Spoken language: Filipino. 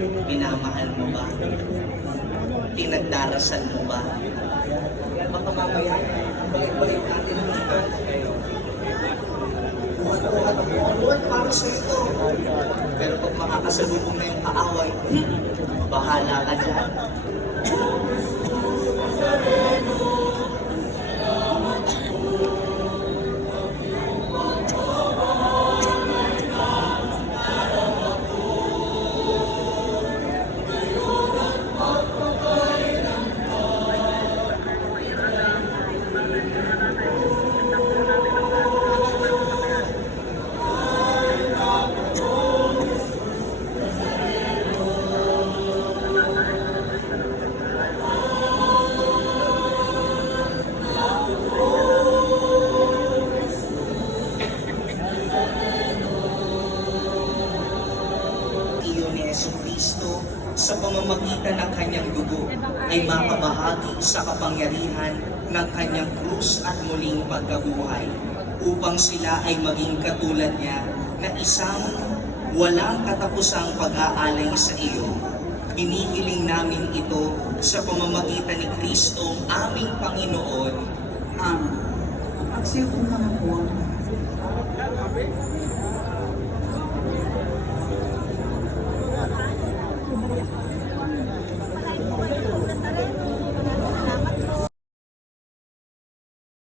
Minamahal mo ba? Pinagdarasal mo ba? Baka mamaya, balik-balik natin dito. Buwan para sa ito. Pero pag makakasalubong na yung kaaway, bahala ka dyan. Ni Jesucristo sa pamamagitan ng kanyang dugo ay makabahagi sa kapangyarihan ng kanyang krus at muling pagkabuhay upang sila ay maging katulad niya na isang walang katapusang pag-aalay sa iyo. Hinihiling namin ito sa pamamagitan ni Kristo aming Panginoon. Amen. Magsiupo naman po.